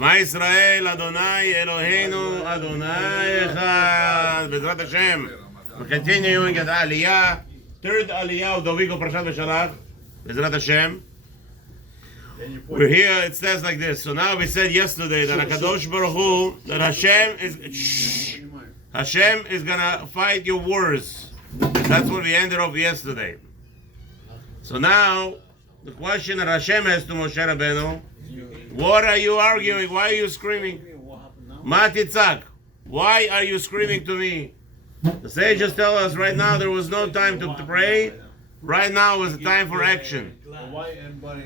Shema Yisrael, Adonai Eloheinu, Adonai Echad. B'ezrat Hashem. We're continuing at Aliya, third Aliya of the week of Parshat V'Shalach. B'ezrat Hashem. We're here, it says like this. So now we said yesterday that HaKadosh Baruch Hu, that Hashem is gonna fight your wars. That's what we ended off yesterday. So now, the question that Hashem has to Moshe Rabbeinu, what are you arguing? Why are you screaming? Ma titzak, why are you screaming to me? The sages tell us right now there was no time to pray. Right now was the time for action.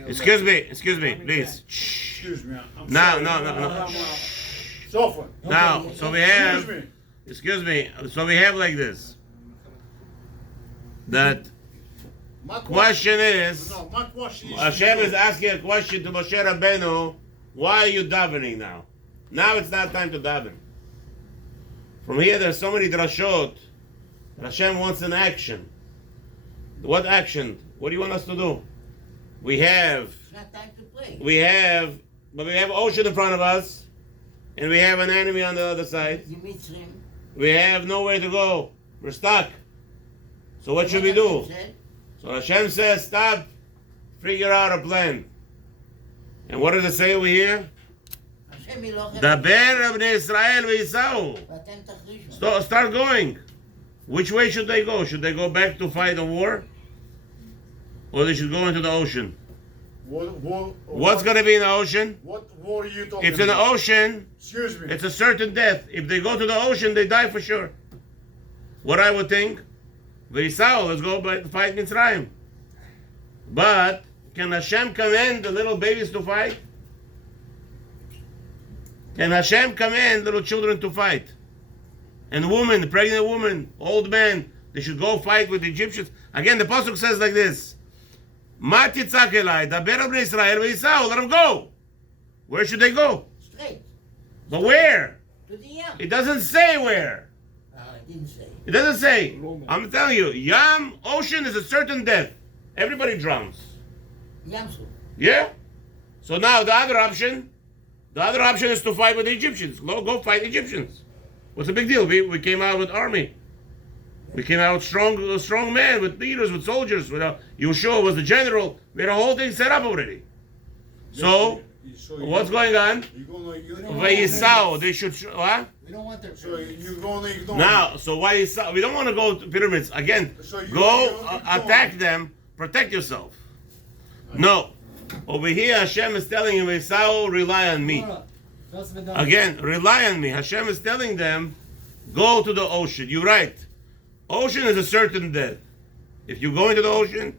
Excuse me, please. Excuse me. No. Now, so we have, so we have like this. That question is, Hashem is asking a question to Moshe Rabbeinu, why are you davening now? Now it's not time to daven. From here there's so many drashot that Hashem wants an action. What action? What do you want us to do? We have, It's not time to play. we have ocean in front of us, and we have an enemy on the other side. You meet him. We have nowhere to go. We're stuck. So what should we do? So Hashem says, stop, figure out a plan. And what does it say over here? Daber b'nei Israel v'Yisau. Start going. Which way should they go? Should they go back to fight a war? Or they should go into the ocean? What's going to be in the ocean? What war are you talking It's in the ocean. Excuse me. It's a certain death. If they go to the ocean, they die for sure. What I would think, V'Yisau, let's go fight Mitzrayim. But can Hashem command the little babies to fight? Can Hashem command little children to fight? And women, the pregnant woman, old men, they should go fight with the Egyptians. Again, the pasuk says like this: Ma titzak elai, daber b'nei Israel v'Yisau. Let them go. Where should they go? Straight. But where? To the Yam. It doesn't say where. It didn't say. It doesn't say. I'm telling you, Yam, ocean is a certain death. Everybody drowns. Yamsu. Yeah? So now the other option is to fight with the Egyptians. Go fight the Egyptians. What's the big deal? We came out with army. We came out strong men, with leaders, with soldiers. Yeshua was the general. We had a whole thing set up already. So what's going on? V'Yisau, they should, what? We don't want their So you're going to ignore Now, so why Yisau? We don't want to go to pyramids. Again, go attack them, protect yourself. No. Over here, Hashem is telling him, Yisau, rely on me. Again, rely on me. Hashem is telling them, go to the ocean. You're right. Ocean is a certain death. If you go into the ocean,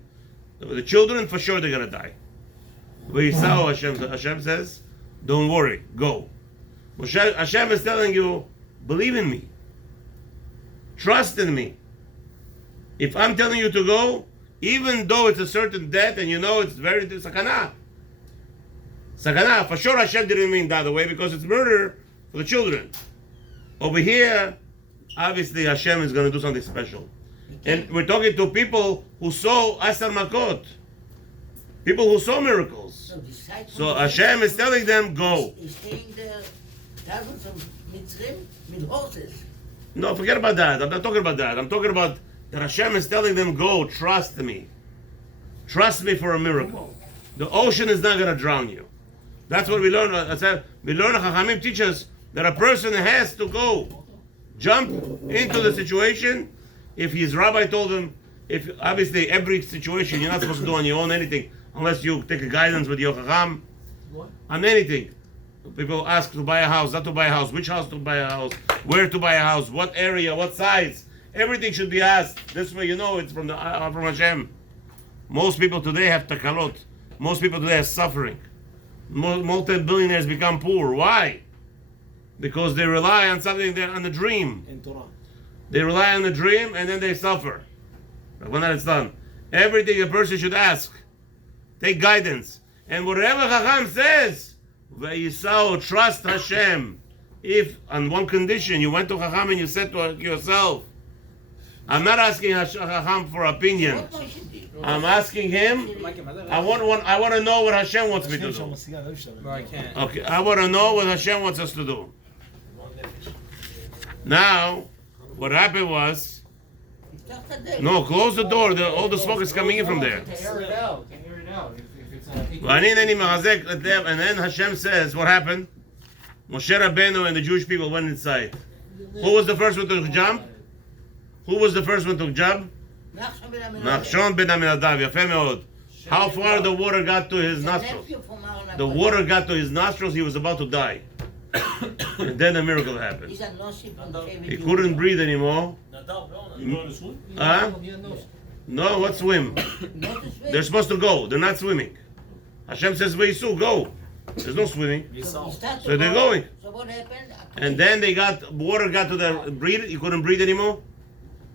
the children, for sure, they're going to die. Hashem says, don't worry, go. Hashem is telling you, believe in me. Trust in me. If I'm telling you to go, even though it's a certain death and you know it's very sakana. Sakana, for sure Hashem didn't mean that way because it's murder for the children. Over here, obviously Hashem is going to do something special. And we're talking to people who saw Asar Makot. People who saw miracles. So Hashem is telling them, go. He's staying there, thousands of Mitzrim with horses. No, forget about that. I'm not talking about that. I'm talking about that Hashem is telling them, go, trust me. Trust me for a miracle. The ocean is not going to drown you. That's what we learn. We learn, Chachamim teach us that a person has to go, jump into the situation. If his rabbi told him, if obviously every situation you're not supposed to do on your own anything, unless you take a guidance with your Chacham on anything. People ask to buy a house, not to buy a house, which house to buy a house, where to buy a house, what area, what size. Everything should be asked. This way you know it's from Hashem. Most people today have takalot. Most people today are suffering. Multi-billionaires become poor. Why? Because they rely on something, on the dream. They rely on the dream and then they suffer. When that is done, everything a person should ask. Take guidance. And whatever Chacham says, V'Yisau, trust Hashem. If, on one condition, you went to Chacham and you said to yourself, I'm not asking Chacham for opinion. I'm asking him. I want to know what Hashem wants me to do. No, I can't. Okay, I want to know what Hashem wants us to do. Now, what happened was, no, close the door. All the smoke is coming in from there. Can air it out. Can air it out. If it's And then Hashem says, what happened? Moshe Rabbeinu and the Jewish people went inside. Who was the first one to jump? Who was the first one to jump? Nachshon ben Aminadav. Yafeh meod. How far the water got to his nostrils? The water got to his nostrils. He was about to die. And then a miracle happened. He couldn't breathe anymore. Huh? No, what swim? They're supposed to go. They're not swimming. Hashem says, Veisu, go. There's no swimming. So they're going. So what happened? And then water got to the breathe. He couldn't breathe anymore.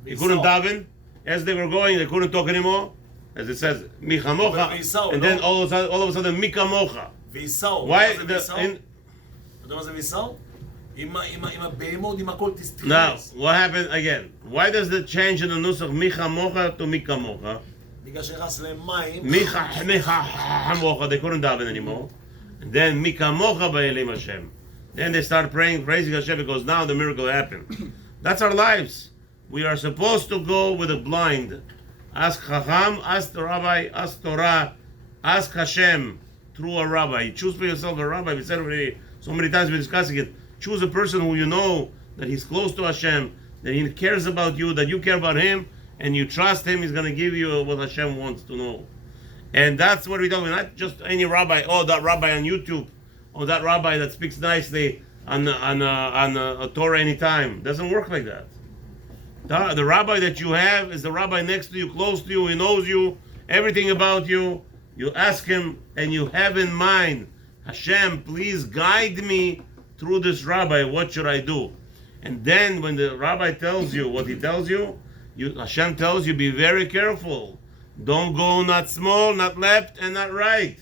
He couldn't daven. As they were going, they couldn't talk anymore. As it says, Micha Mocha. And then all of a sudden, Mika Mocha. Why? Now, what happened again? Why does it change in the nusach Micha Mocha to Mika Mocha? Micha Mocha, they couldn't daven anymore. And then Mika Mocha ba'elim Hashem. Then they start praising Hashem because now the miracle happened. That's our lives. We are supposed to go with the blind. Ask Chacham, ask the Rabbi, ask Torah, ask Hashem through a rabbi. Choose for yourself a rabbi. We said already so many times, we're discussing it. Choose a person who you know that he's close to Hashem, that he cares about you, that you care about him, and you trust him. He's going to give you what Hashem wants to know. And that's what we're talking about. Not just any rabbi. Oh, that rabbi on YouTube. Or that rabbi that speaks nicely on a Torah anytime. Doesn't work like that. The rabbi that you have is the rabbi next to you, close to you. He knows you, everything about you. You ask him and you have in mind, Hashem, please guide me through this rabbi. What should I do? And then when the rabbi tells you what he tells you, Hashem tells you, be very careful. Don't go not small, not left, and not right.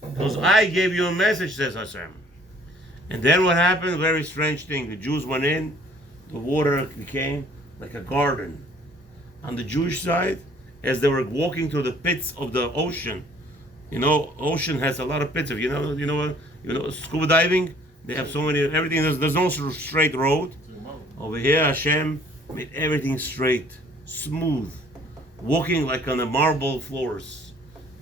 Because I gave you a message, says Hashem. And then what happened? Very strange thing. The Jews went in, the water became like a garden. On the Jewish side, as they were walking through the pits of the ocean, ocean has a lot of pits. If you know scuba diving, they have so many, everything, there's no straight road. Over here, Hashem made everything straight, smooth, walking like on the marble floors.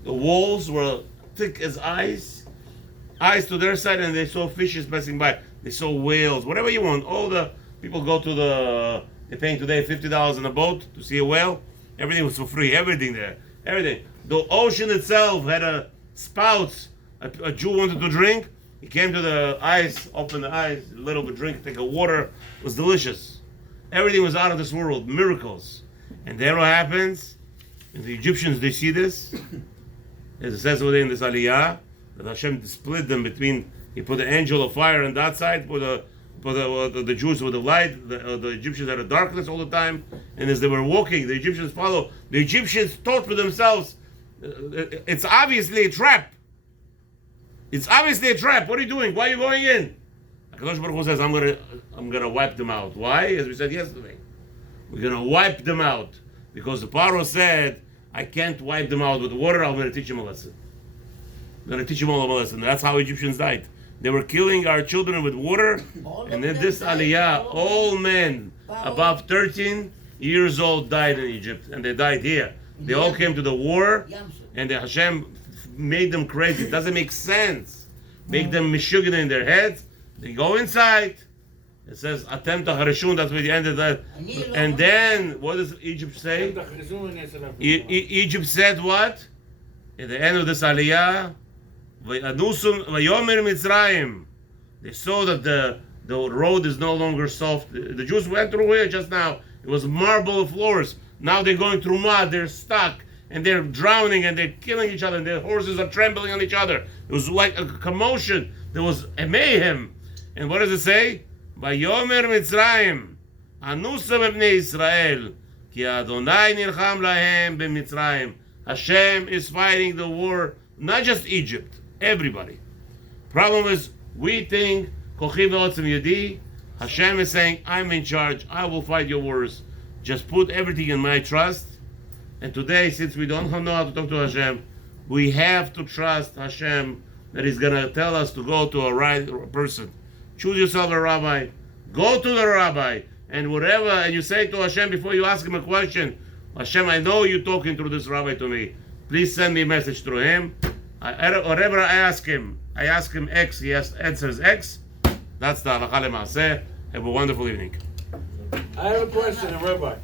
The walls were thick as eyes to their side, and they saw fishes passing by. They saw whales, whatever you want. All the people go to they're paying today $50 on a boat to see a whale. Everything was for free, everything there, everything. The ocean itself had spouts. A Jew wanted to drink. He came to the ice, opened the ice, a little bit drink, take a water. It was delicious. Everything was out of this world, miracles. And then what happens? And the Egyptians, they see this. As it says within this Aliya, that Hashem split them between, he put the angel of fire on that side, put the Jews with the light, the Egyptians had a darkness all the time. And as they were walking, the Egyptians follow. The Egyptians thought for themselves, it's obviously a trap. It's obviously a trap. What are you doing? Why are you going in? HaKadosh Baruch Hu says, I'm gonna wipe them out. Why? As we said yesterday. We're gonna wipe them out. Because the Paro said, I can't wipe them out with water, I'm gonna teach them a lesson. I'm gonna teach them all a lesson. That's how Egyptians died. They were killing our children with water, and then this Aliyah, all men above 13 years old died in Egypt, and they died here. They all came to the war, and the Hashem made them crazy. It doesn't make sense. Make them mishugin in their heads. They go inside. It says, Atem tacharishun, that's where the end of that. And then, what does Egypt say? Egypt said what? At the end of this Aliyah, Vayomer Mitzrayim. They saw that the road is no longer soft. The Jews went through here just now. It was marble floors. Now they're going through mud. They're stuck. And they're drowning. And they're killing each other. And their horses are trembling on each other. It was like a commotion. There was a mayhem. And what does it say? Vayomer Mitzrayim. Anusam ebnei Israel. Ki Adonai nilcham lahem b'Mitzrayim. Hashem is fighting the war. Not just Egypt. Everybody. Problem is, we think, Kochi ve'otzem yedi, Hashem is saying, I'm in charge, I will fight your wars. Just put everything in my trust, And today, since we don't know how to talk to Hashem, we have to trust Hashem that He's going to tell us to go to a right person. Choose yourself a rabbi. Go to the rabbi. And whatever, and you say to Hashem before you ask him a question, Hashem, I know you're talking through this rabbi to me. Please send me a message through him. Whatever I ask him X, he answers X. That's the halakha lema'aseh. Have a wonderful evening. I have a question, Rabbi.